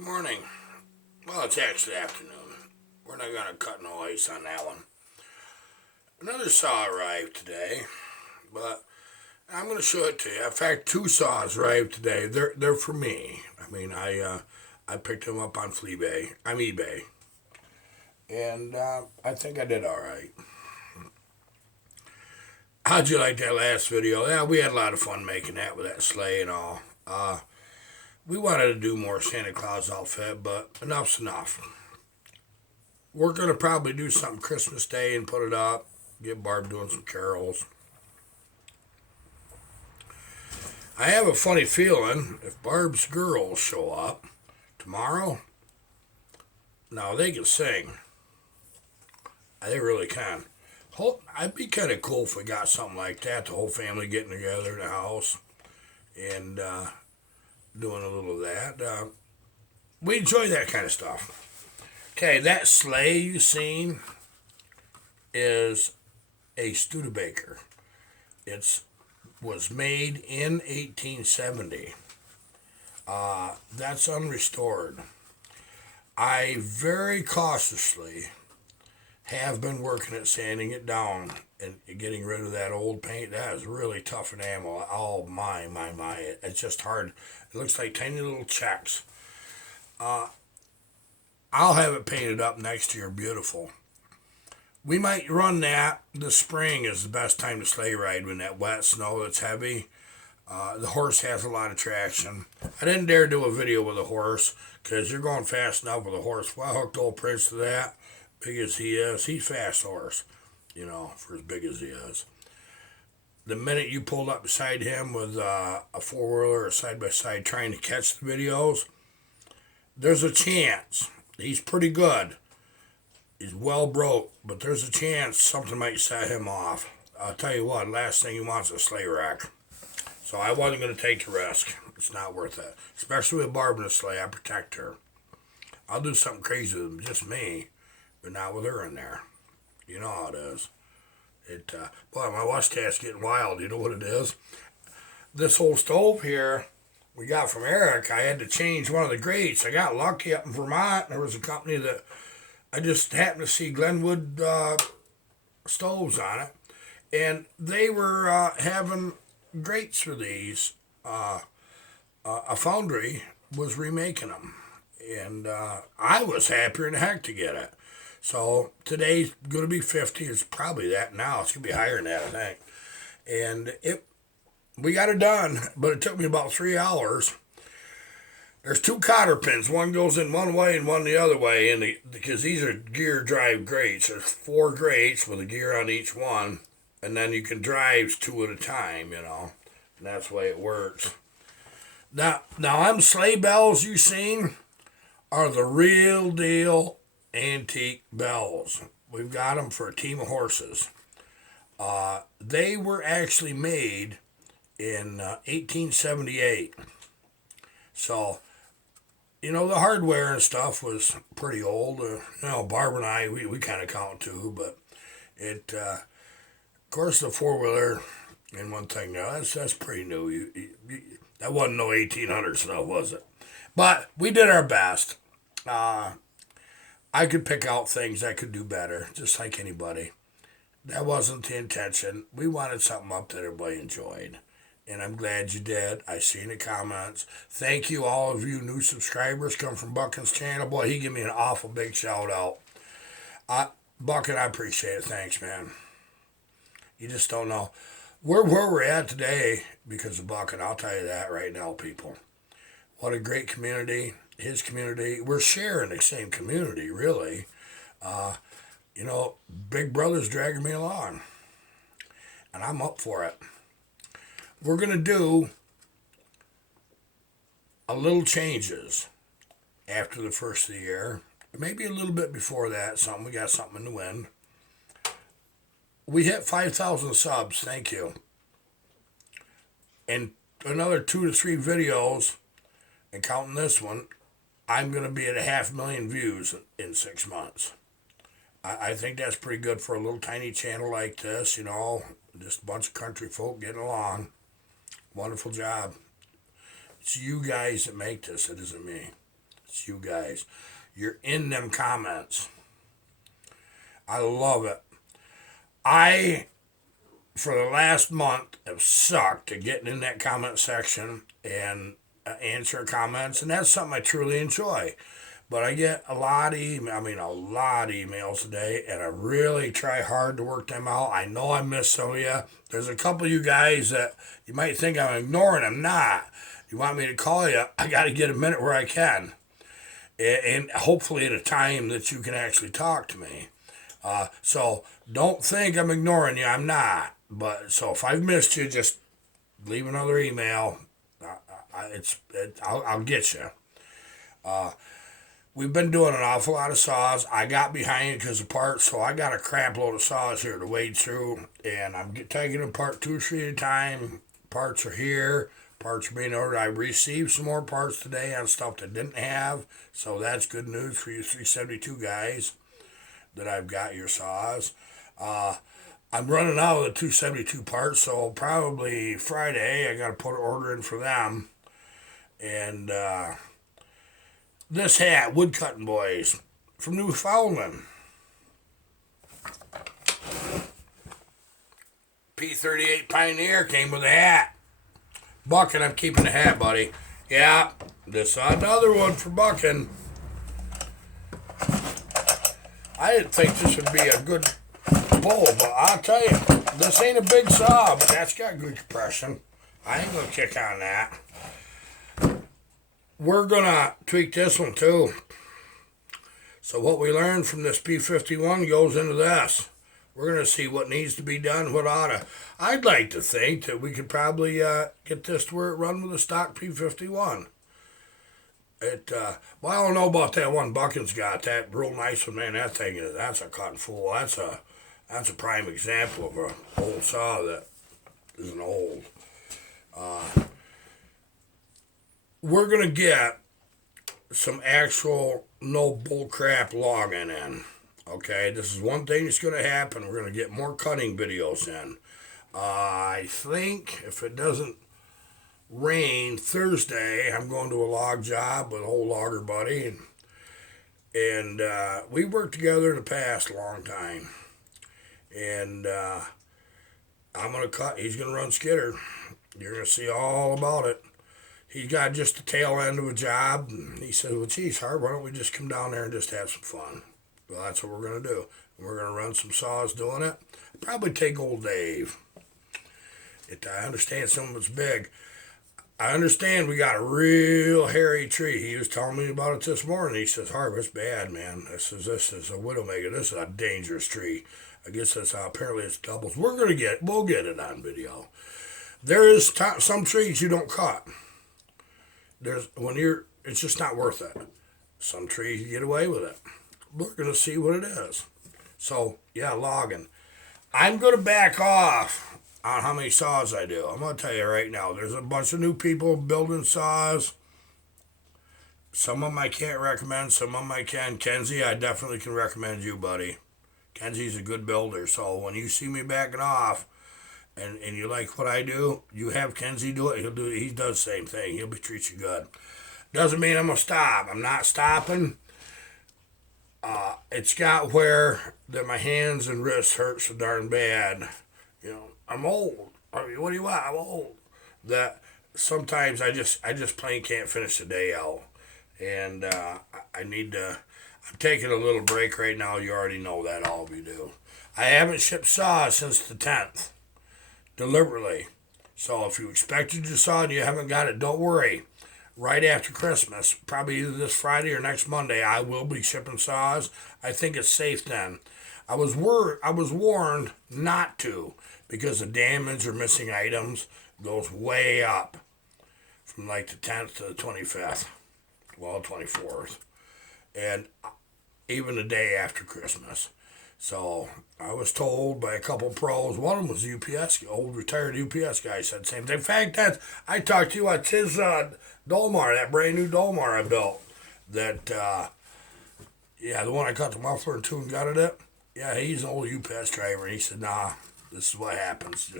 Good morning. Well, it's actually afternoon. We're not going to cut no ice on that one. Another saw arrived today, but I'm going to show it to you. In fact, two saws arrived today. They're for me. I picked them up on eBay, and I think I did all right. How'd you like that last video? Yeah, we had a lot of fun making that with that sleigh and all. We wanted to do more Santa Claus outfit, but enough's enough. We're going to probably do something Christmas Day and put it up. Get Barb doing some carols. I have a funny feeling if Barb's girls show up tomorrow, now they can sing. They really can. I'd be kind of cool if we got something like that, the whole family getting together in the house and doing a little of that. We enjoy that kind of stuff. Okay, that sleigh you seen is a Studebaker. It was made in 1870. That's unrestored. I very cautiously have been working at sanding it down and getting rid of that old paint. That is really tough enamel. Oh my. It's just hard. It looks like tiny little checks. I'll have it painted up next year beautiful. We might run that. The spring is the best time to sleigh ride when that wet snow that's heavy. The horse has a lot of traction. I didn't dare do a video with a horse because you're going fast enough with a horse. Well, I hooked old Prince to that. Big as he is, he's fast horse, for as big as he is. The minute you pulled up beside him with a four-wheeler or side-by-side trying to catch the videos, there's a chance. He's pretty good. He's well broke, but there's a chance something might set him off. I'll tell you what, last thing he wants is a sleigh wreck. So I wasn't going to take the risk. It's not worth it. Especially with Barb in the sleigh, I protect her. I'll do something crazy with just me, but not with her in there. You know how it is. Boy, my Westcat's getting wild. You know what it is? This whole stove here we got from Eric, I had to change one of the grates. I got lucky up in Vermont. There was a company that I just happened to see Glenwood stoves on it, and they were having grates for these. A foundry was remaking them, and I was happier than heck to get it. So today's going to be 50. It's probably that now. It's going to be higher than that, I think. And we got it done, but it took me about 3 hours. There's two cotter pins. One goes in one way and one the other way, and because these are gear drive grates. There's 4 grates with a gear on each one, and then you can drive 2 at a time, and that's the way it works. Now them sleigh bells you seen are the real deal antique bells. We've got them for a team of horses. They were actually made in 1878. So, the hardware and stuff was pretty old. Barb and I, we kind of count too, but of course, the four-wheeler and one thing now, that's pretty new. That wasn't no 1800 stuff, was it? But we did our best. I could pick out things I could do better, just like anybody. That wasn't the intention. We wanted something up that everybody enjoyed. And I'm glad you did. I seen the comments. Thank you, all of you new subscribers come from Buckins' channel. Boy, he gave me an awful big shout out. Buckin, I appreciate it. Thanks, man. You just don't know. Where we're at today because of Buckin, I'll tell you that right now, people. What a great community. His community. We're sharing the same community, really. Big Brother's dragging me along. And I'm up for it. We're going to do a little changes after the first of the year. Maybe a little bit before that. We got something in the wind. We hit 5,000 subs. Thank you. And another 2 to 3 videos, and counting this one, I'm going to be at 500,000 views in 6 months. I think that's pretty good for a little tiny channel like this, just a bunch of country folk getting along. Wonderful job. It's you guys that make this. It isn't me. It's you guys. You're in them comments. I love it. I, for the last month, have sucked at getting in that comment section and answering comments, and that's something I truly enjoy. But I get a lot of emails a day, and I really try hard to work them out. I know I miss some of you. There's a couple of you guys that you might think I'm ignoring. I'm not. You want me to call you? I got to get a minute where I can, and hopefully at a time that you can actually talk to me. So don't think I'm ignoring you. I'm not. But so if I've missed you, just leave another email. I'll get you. We've been doing an awful lot of saws. I got behind because of parts, so I got a crap load of saws here to wade through, and I'm taking them apart 2 or 3 at a time. Parts are here. Parts are being ordered. I received some more parts today on stuff that didn't have, so that's good news for you 372 guys that I've got your saws. I'm running out of the 272 parts, so probably Friday I got to put an order in for them. And this hat, Woodcutting Boys, from Newfoundland. P38 Pioneer came with a hat. Buckin, I'm keeping the hat, buddy. Yeah, this another one for Buckin. I didn't think this would be a good pull, but I'll tell you, this ain't a big saw, but that's got good compression. I ain't gonna kick on that. We're gonna tweak this one too. So what we learned from this P51 goes into this. We're gonna see what needs to be done, what oughta. I'd like to think that we could probably get this to where it run with a stock P51. Well, I don't know about that one Buckins got. That real nice one, man. That thing that's a cotton fool. That's a prime example of an old saw that isn't old. We're gonna get some actual no bullcrap logging in. Okay, this is one thing that's gonna happen. We're gonna get more cutting videos in. I think if it doesn't rain Thursday, I'm going to a log job with an old logger buddy, and we worked together in the past a long time. And I'm gonna cut. He's gonna run skidder. You're gonna see all about it. He got just the tail end of a job, and he said, well, geez, Harv, why don't we just come down there and just have some fun? Well, that's what we're going to do. We're going to run some saws doing it. Probably take old Dave. I understand some of it's big. I understand we got a real hairy tree. He was telling me about it this morning. He says, Harv, it's bad, man. This is a widowmaker. This is a dangerous tree. I guess that's how apparently it's doubles. We'll get it on video. There is some trees you don't cut. It's just not worth it. Some trees you get away with it. We're gonna see what it is. So yeah, logging. I'm gonna back off on how many saws I do. I'm gonna tell you right now. There's a bunch of new people building saws. Some of them I can't recommend. Some of them I can. Kenzie, I definitely can recommend you, buddy. Kenzie's a good builder. So when you see me backing off, and you like what I do, you have Kenzie do it. He does the same thing. He'll treat you good. Doesn't mean I'm gonna stop. I'm not stopping. It's got where that my hands and wrists hurt so darn bad. You know, I'm old. I mean, what do you want? I'm old. That sometimes I just plain can't finish the day out, and I need to. I'm taking a little break right now. You already know that, all of you do. I haven't shipped saws since the 10th. Deliberately. So if you expected your saw and you haven't got it, don't worry. Right after Christmas, probably either this Friday or next Monday, I will be shipping saws. I think it's safe then. I was warned not to because the damage or missing items goes way up from like the 10th to the 25th. Well, 24th. And even the day after Christmas. So I was told by a couple pros, one of them was UPS, old retired UPS guy, said the same thing. In fact, I talked to you about his Dolmar, that brand new Dolmar I built. That, the one I cut the muffler into and gutted it. Yeah, he's an old UPS driver. And he said, nah, this is what happens.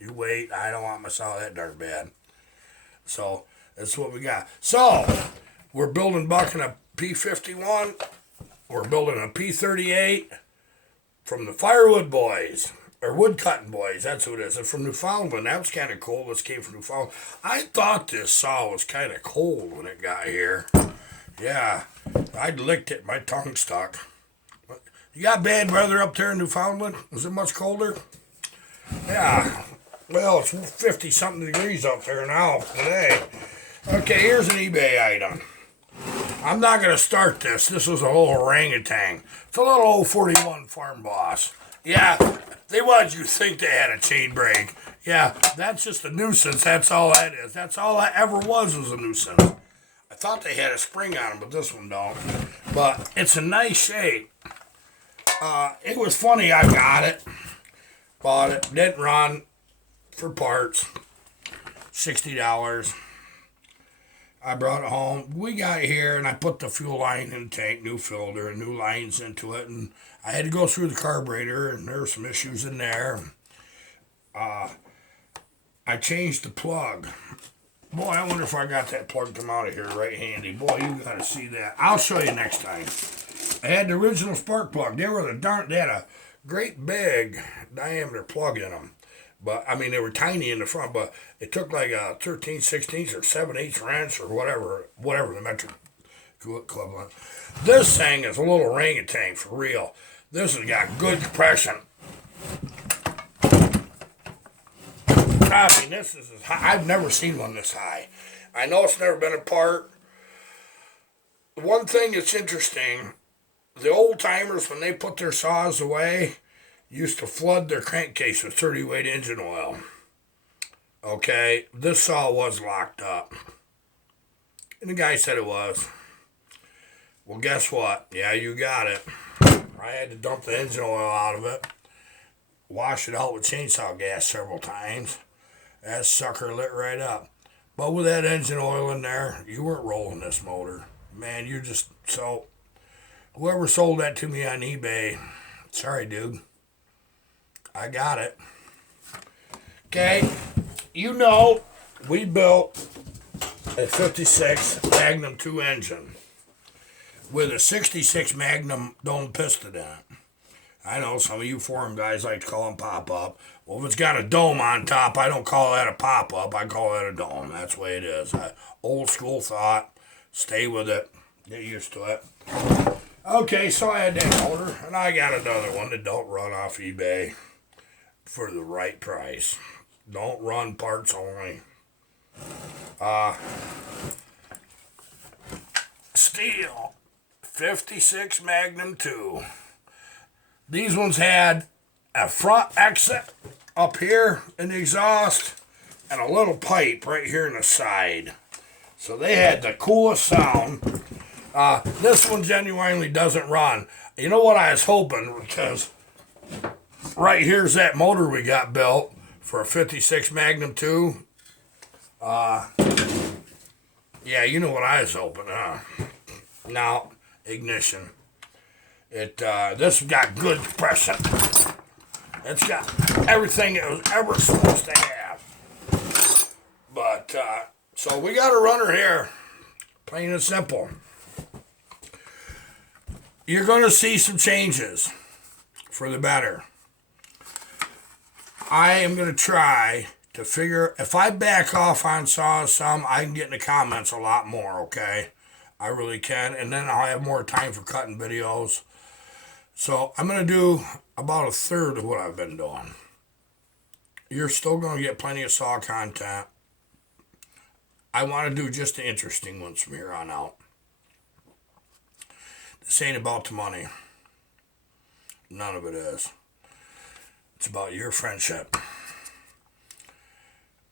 You wait. I don't want my saw that dark bad. So that's what we got. So We're building Buckin a P51. We're building a P38 from the Firewood Boys. Or Woodcutting Boys, that's who it is. And from Newfoundland. That was kind of cool. This came from Newfoundland. I thought this saw was kind of cold when it got here. Yeah, I licked it. My tongue stuck. You got bad weather up there in Newfoundland? Was it much colder? Yeah. Well, it's 50-something degrees up there now today. Okay, here's an eBay item. I'm not going to start this. This was a little orangutan. It's a little old 41 Farm Boss. Yeah, they wanted you to think they had a chain brake. Yeah, that's just a nuisance. That's all that is. That's all that ever was a nuisance. I thought they had a spring on them, but this one don't. But it's a nice shape. It was funny. I got it. Bought it. Didn't run for parts. $60. I brought it home. We got here, and I put the fuel line in the tank, new filter, and new lines into it, and I had to go through the carburetor, and there were some issues in there. I changed the plug. Boy, I wonder if I got that plug come out of here right handy. Boy, you gotta see that. I'll show you next time. I had the original spark plug. They had a great big diameter plug in them. But, I mean, they were tiny in the front, but it took like a 13, 16 or 7/8 wrench or whatever the metric equivalent. This thing is a little orangutan for real. This has got good compression. I mean, this is as high. I've never seen one this high. I know it's never been apart. One thing that's interesting, the old timers, when they put their saws away, used to flood their crankcase with 30-weight engine oil. Okay, this saw was locked up. And the guy said it was. Well, guess what? Yeah, you got it. I had to dump the engine oil out of it, wash it out with chainsaw gas several times. That sucker lit right up. But with that engine oil in there, you weren't rolling this motor. Man, you just, so, whoever sold that to me on eBay, sorry, dude. I got it. Okay, you know, we built a 56 Magnum 2 engine with a 66 Magnum dome piston in it. I know some of you foreign guys like to call them pop-up. Well, if it's got a dome on top, I don't call that a pop-up. I call that a dome. That's the way it is. Old school thought. Stay with it. Get used to it. Okay, so I had that motor, and I got another one that don't run off eBay for the right price. Don't run parts only. Stihl 56 Magnum 2. These ones had a front exit up here in the exhaust and a little pipe right here in the side. So they had the coolest sound. This one genuinely doesn't run. You know what I was hoping, because right here's that motor we got built for a 56 Magnum 2. Yeah, you know what I was hoping, huh? Now, ignition. This got good compression. It's got everything it was ever supposed to have. But, so we got a runner here. Plain and simple. You're going to see some changes for the better. I am going to try to figure, if I back off on saws some, I can get in the comments a lot more, okay? I really can. And then I'll have more time for cutting videos. So I'm going to do about a third of what I've been doing. You're still going to get plenty of saw content. I want to do just the interesting ones from here on out. This ain't about the money. None of it is. It's about your friendship.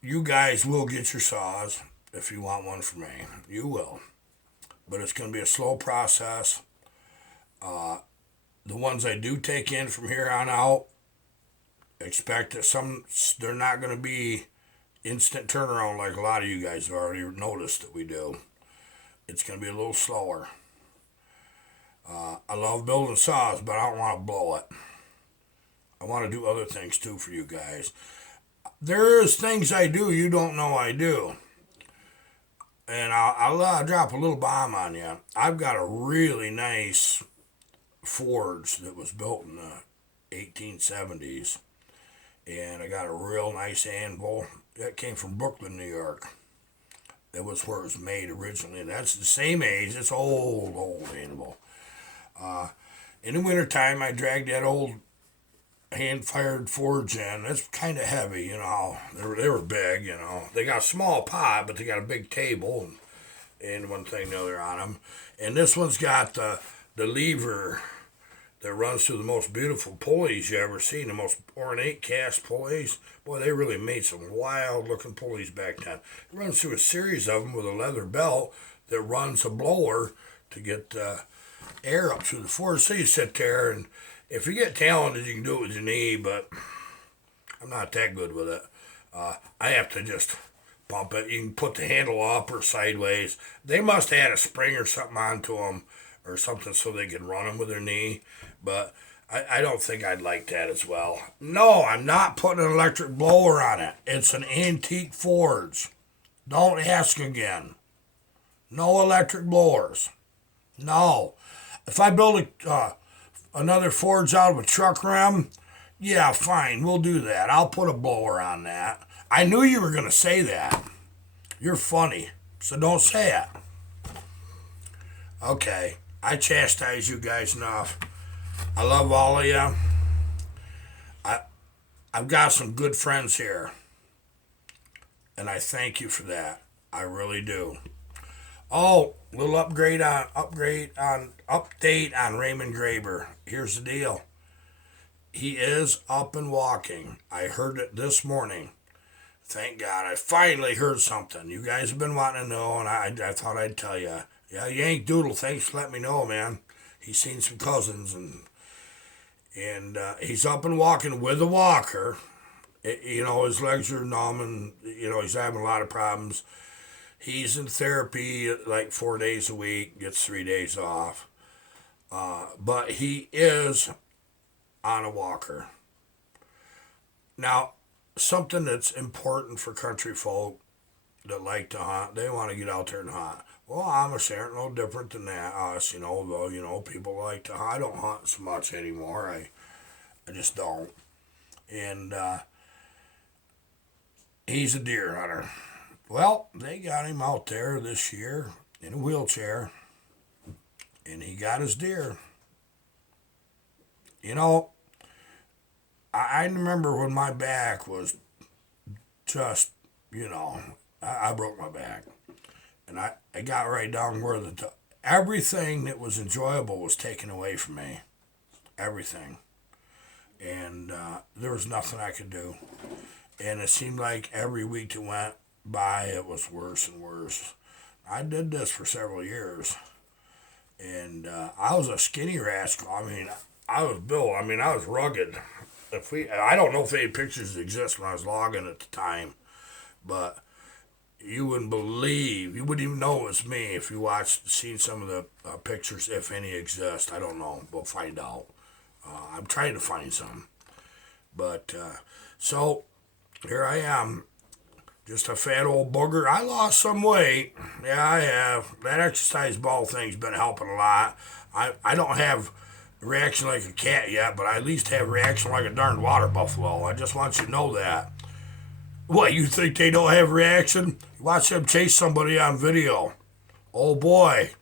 You guys will get your saws if you want one from me. You will. But it's going to be a slow process. The ones I do take in from here on out, expect that they're not going to be instant turnaround like a lot of you guys have already noticed that we do. It's going to be a little slower. I love building saws, but I don't want to blow it. I want to do other things too for you guys. There's things I do you don't know I do. And I'll drop a little bomb on you. I've got a really nice forge that was built in the 1870s, and I got a real nice anvil that came from Brooklyn, New York. That was where it was made originally. That's the same age. It's old anvil. In the wintertime, I dragged that old hand-fired forge in. It's kind of heavy, you know. They were big, you know. They got a small pot, but they got a big table and one thing or the other on them. And this one's got the lever that runs through the most beautiful pulleys you ever seen, the most ornate cast pulleys. Boy, they really made some wild-looking pulleys back then. It runs through a series of them with a leather belt that runs a blower to get air up through the forge. So you sit there, and if you get talented, you can do it with your knee, but I'm not that good with it. I have to just bump it. You can put the handle up or sideways. They must have had a spring or something onto them or something so they could run them with their knee, but I don't think I'd like that as well. No, I'm not putting an electric blower on it. It's an antique forge. Don't ask again. No electric blowers. No. If I build another forge out of a truck rim, yeah, fine, we'll do that. I'll put a blower on that. I knew you were going to say that. You're funny, so don't say it. Okay, I chastise you guys enough. I love all of you. I've got some good friends here, and I thank you for that. I really do. Oh, little update on Raymond Graber. Here's the deal. He is up and walking. I heard it this morning. Thank God. I finally heard something. You guys have been wanting to know, and I thought I'd tell you. Yeah, Yank Doodle, thanks for letting me know, man. He's seen some cousins, and he's up and walking with a walker. His legs are numb, and, he's having a lot of problems. He's in therapy like 4 days a week, gets 3 days off. But he is on a walker. Now, something that's important for country folk that like to hunt, they want to get out there and hunt. Well, Amish aren't no different than that, us, though, people like to hunt. I don't hunt so much anymore. I just don't. And he's a deer hunter. Well, they got him out there this year in a wheelchair, and he got his deer. I remember when my back was just, I broke my back. And I got right down where everything that was enjoyable was taken away from me. Everything. And there was nothing I could do. And it seemed like every week that went by, it was worse and worse. I did this for several years. And I was a skinny rascal. I was built. I was rugged. I don't know if any pictures exist when I was logging at the time, but you wouldn't even know it was me if you seen some of the pictures, if any exist. I don't know. We'll find out. I'm trying to find some. But, so, here I am. Just a fat old booger. I lost some weight. Yeah, I have. That exercise ball thing's been helping a lot. I don't have reaction like a cat yet, but I at least have reaction like a darn water buffalo. I just want you to know that. What, you think they don't have reaction? Watch them chase somebody on video. Oh boy.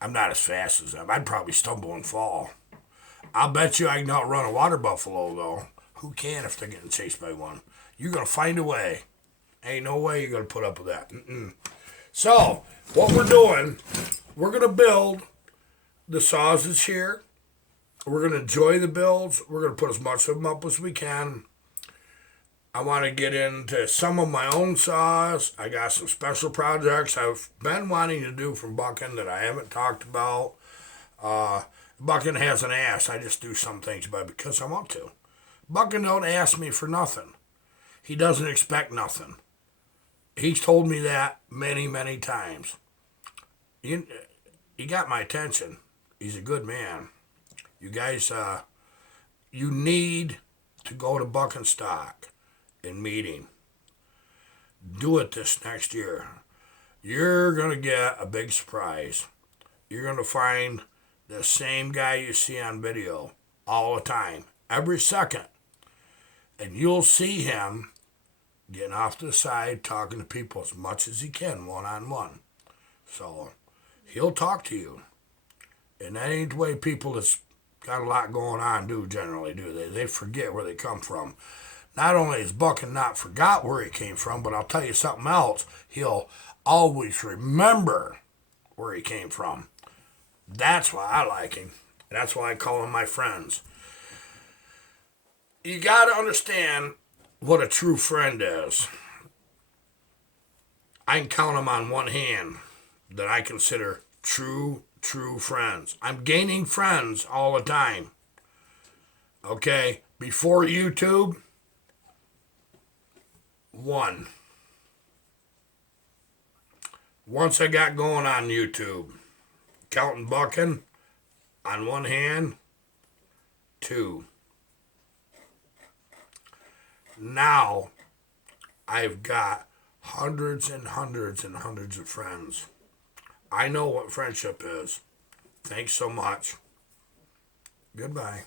I'm not as fast as them. I'd probably stumble and fall. I'll bet you I can outrun a water buffalo, though. Who can if they're getting chased by one? You're going to find a way. Ain't no way you're going to put up with that. So, what we're doing, we're going to build the saws here. We're going to enjoy the builds. We're going to put as much of them up as we can. I want to get into some of my own saws. I got some special projects I've been wanting to do from Buckins that I haven't talked about. Buckins has an ass. I just do some things because I want to. Buckins don't ask me for nothing. He doesn't expect nothing. He's told me that many, many times. He got my attention. He's a good man. You guys, you need to go to Buckins Stock and meet him. Do it this next year. you're going to get a big surprise. You're going to find the same guy you see on video all the time, every second. And you'll see him getting off to the side, talking to people as much as he can, one-on-one. So he'll talk to you. And that ain't the way people that's got a lot going on do generally, do they? They forget where they come from. Not only has Buckin not forgot where he came from, but I'll tell you something else. He'll always remember where he came from. That's why I like him. That's why I call him my friends. You got to understand what a true friend is. I can count them on one hand that I consider true friends. I'm gaining friends all the time. Okay? Before YouTube, one. Once I got going on YouTube, counting Buckin on one hand, two. Now, I've got hundreds and hundreds and hundreds of friends. I know what friendship is. Thanks so much. Goodbye.